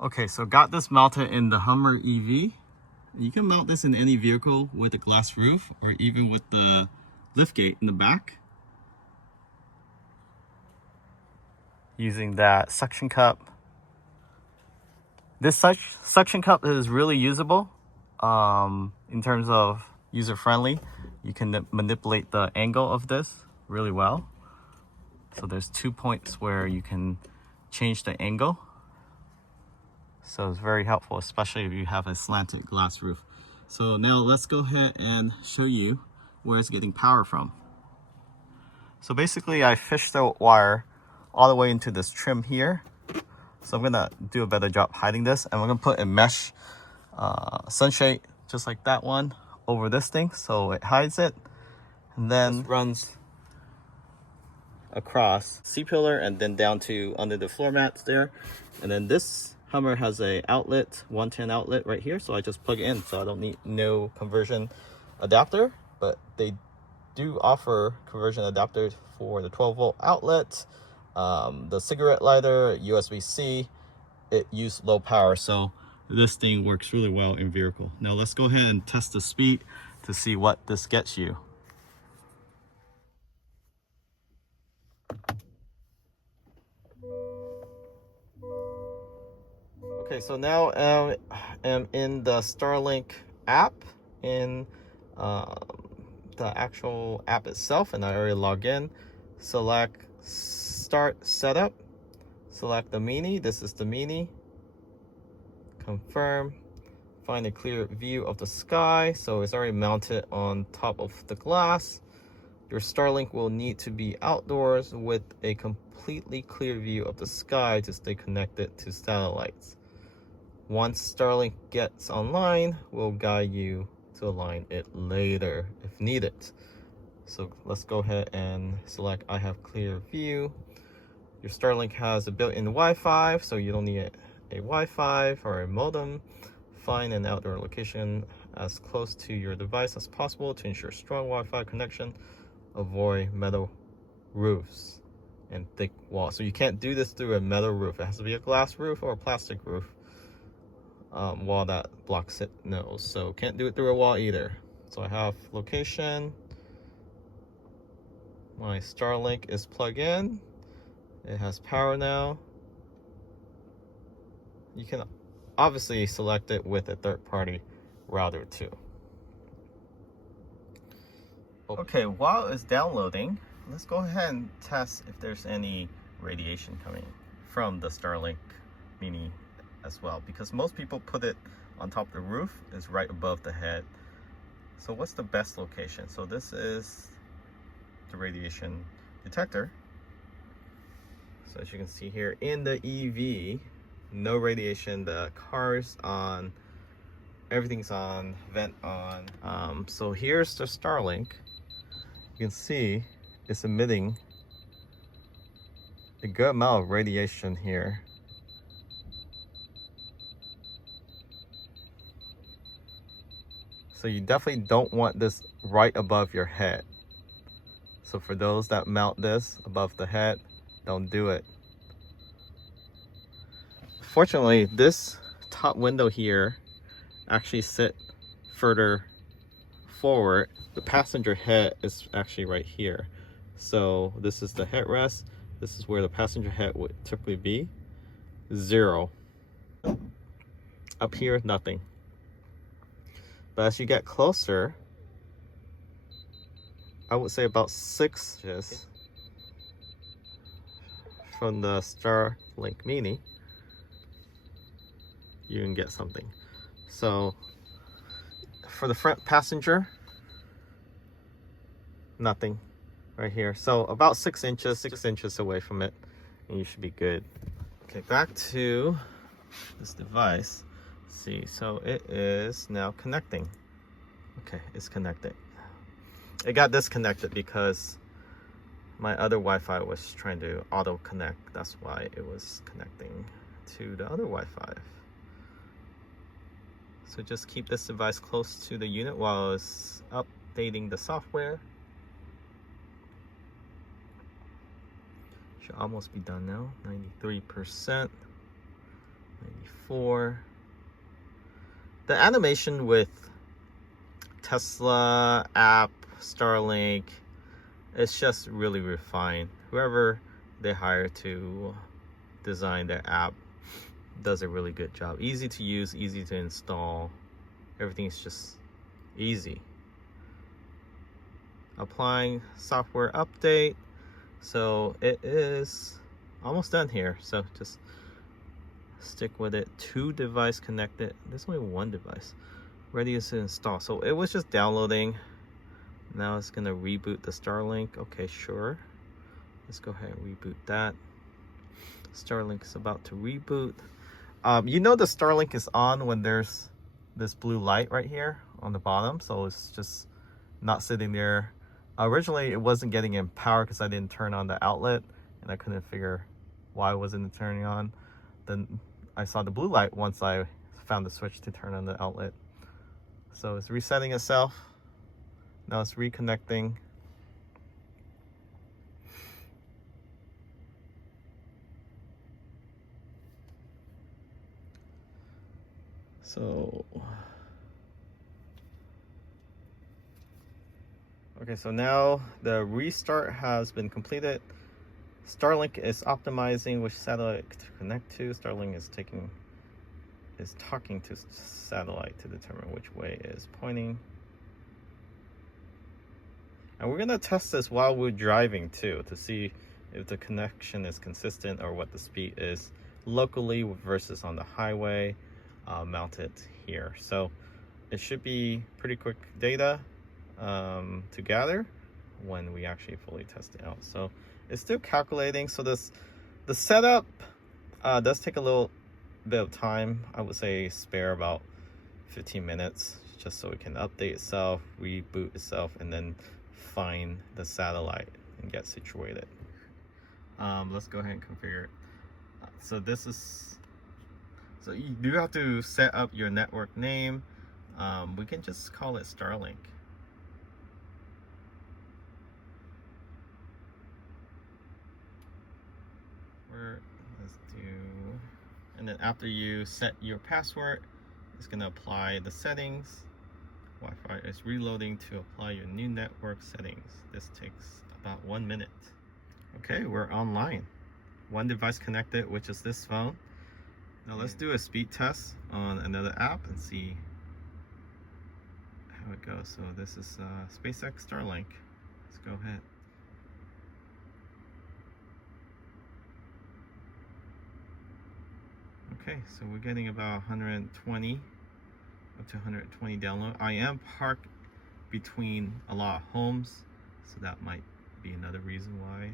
Okay, so got this mounted in the Hummer EV. You can mount this in any vehicle with a glass roof or even with the liftgate in the back. Using that suction cup. This suction cup is really usable in terms of user-friendly. You can manipulate the angle of this really well. So there's 2 points where you can change the angle. So it's very helpful, especially if you have a slanted glass roof. So now let's go ahead and show you where it's getting power from. So basically I fished the wire all the way into this trim here. So I'm gonna do a better job hiding this, and we're gonna put a mesh sunshade just like that one over this thing so it hides it, and then runs across C-pillar and then down to under the floor mats there. And then this Hummer has a outlet, 110 outlet right here, so I just plug it in, so I don't need no conversion adapter, but they do offer conversion adapters for the 12-volt outlet, the cigarette lighter, USB-C. It used low power, so this thing works really well in vehicle. Now let's go ahead and test the speed to see what this gets you. Okay, so now I'm in the Starlink app, in the actual app itself, and I already log in. Select Start Setup. Select the Mini. This is the Mini. Confirm. Find a clear view of the sky. So it's already mounted on top of the glass. Your Starlink will need to be outdoors with a completely clear view of the sky to stay connected to satellites. Once Starlink gets online, we'll guide you to align it later if needed. So let's go ahead and select I have clear view. Your Starlink has a built-in Wi-Fi, so you don't need a Wi-Fi or a modem. Find an outdoor location as close to your device as possible to ensure strong Wi-Fi connection. Avoid metal roofs and thick walls. So you can't do this through a metal roof. It has to be a glass roof or a plastic roof. Wall that blocks it, no. So can't do it through a wall either. So I have location. My Starlink is plugged in. It has power now. You can obviously select it with a third-party router too. Okay, while it's downloading, let's go ahead and test if there's any radiation coming from the Starlink Mini as well, because most people put it on top of the roof. It's right above the head. So what's the best location? So this is the radiation detector. So as you can see here in the EV, no radiation. The car's on, everything's on, vent on. So here's the Starlink. You can see it's emitting a good amount of radiation here. So you definitely don't want this right above your head. So for those that mount this above the head, don't do it. Fortunately, this top window here actually sit further forward. The passenger head is actually right here. So this is the headrest. This is where the passenger head would typically be. 0. Up here, nothing. But as you get closer, I would say about 6 inches from the Starlink Mini, you can get something. So for the front passenger, nothing right here. So about 6 inches away from it, and you should be good. Okay, back to this device. Let's see, so it is now connecting. Okay, it's connected. It got disconnected because my other Wi-Fi was trying to auto connect. That's why it was connecting to the other Wi-Fi. So just keep this device close to the unit while it's updating the software. Should almost be done now. 93%, for the animation with Tesla app, Starlink, it's just really refined. Whoever they hire to design their app does a really good job. Easy to use, easy to install. Everything's just easy. Applying software update. So it is almost done here. So just stick with it. 2 device connected. There's only 1 device. Ready to install. So it was just downloading. Now it's gonna reboot the Starlink. Okay, sure. Let's go ahead and reboot that. Starlink is about to reboot. You know the Starlink is on when there's this blue light right here on the bottom. So it's just not sitting there. Originally, it wasn't getting in power because I didn't turn on the outlet, and I couldn't figure why it wasn't turning on. Then I saw the blue light once I found the switch to turn on the outlet. So it's resetting itself. Now it's reconnecting. So, okay, so now the restart has been completed. Starlink is optimizing which satellite to connect to. Starlink is talking to satellite to determine which way it is pointing. And we're gonna test this while we're driving too, to see if the connection is consistent or what the speed is locally versus on the highway. Mounted here. So it should be pretty quick data to gather when we actually fully test it out. So it's still calculating. So the setup does take a little bit of time. I would say spare about 15 minutes just so it can update itself, reboot itself, and then find the satellite and get situated. Let's go ahead and configure it. So this is, so you do have to set up your network name. We can just call it Starlink. Let's do, and then after you set your password, it's gonna apply the settings. Wi-Fi is reloading to apply your new network settings. This takes about 1 minute. Okay, we're online. 1 device connected, which is this phone. Now let's do a speed test on another app and see how it goes. So this is SpaceX Starlink. Let's go ahead. Okay, so we're getting about 120, up to 120 download. I am parked between a lot of homes, so that might be another reason why.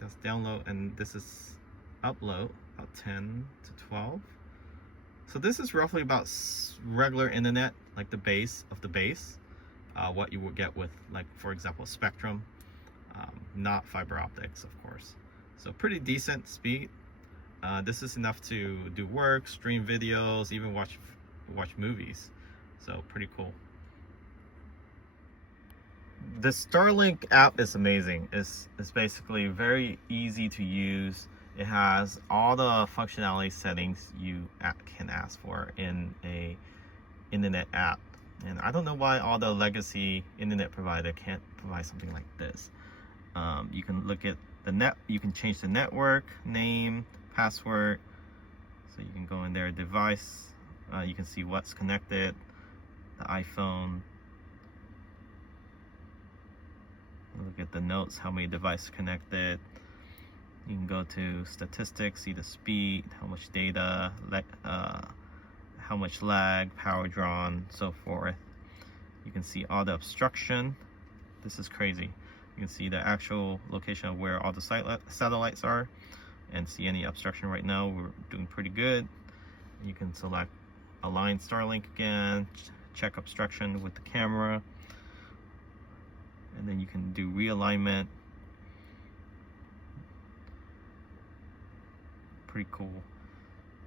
That's download, and this is upload, about 10 to 12. So this is roughly about regular internet, like the base of the base, what you would get with, like, for example, Spectrum, not fiber optics, of course. So pretty decent speed. This is enough to do work, stream videos, even watch movies. So pretty cool. The Starlink app is amazing. It's basically very easy to use. It has all the functionality settings you can ask for in a internet app. And I don't know why all the legacy internet provider can't provide something like this. You can look at the you can change the network name, password. So you can go in there, device. You can see what's connected, the iPhone. Look at the notes, how many devices connected. You can go to statistics, see the speed, how much data, how much lag, power drawn, so forth. You can see all the obstruction. This is crazy. You can see the actual location of where all the satellites are and see any obstruction right now. We're doing pretty good. You can select align Starlink again, check obstruction with the camera, and then you can do realignment. Pretty cool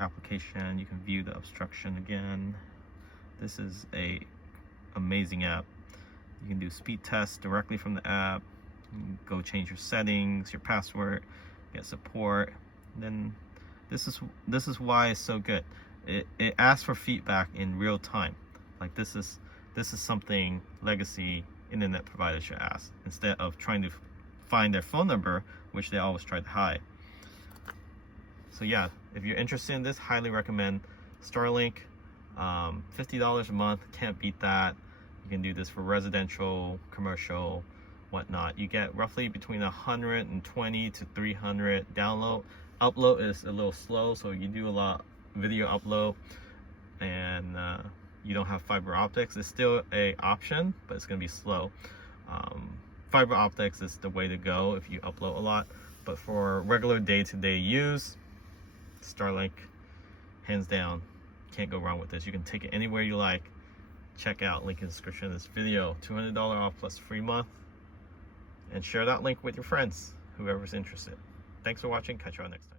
application. You can view the obstruction again. This is a amazing app. You can do speed tests directly from the app. You can go change your settings, your password, get support. And then This is why it's so good. It asks for feedback in real time. Like this is something legacy internet providers should ask, instead of trying to find their phone number, which they always try to hide. So yeah, if you're interested in this, highly recommend Starlink. $50 a month, can't beat that. You can do this for residential, commercial, whatnot. You get roughly between 120 to 300 download. Upload is a little slow, so you do a lot video upload and you don't have fiber optics. It's still a option, but it's gonna be slow. Fiber optics is the way to go if you upload a lot, but for regular day-to-day use, Starlink, hands down, can't go wrong with this. You can take it anywhere you like. Check out link in the description of this video. $200 off plus free month, and share that link with your friends, whoever's interested. Thanks for watching. Catch you all next time.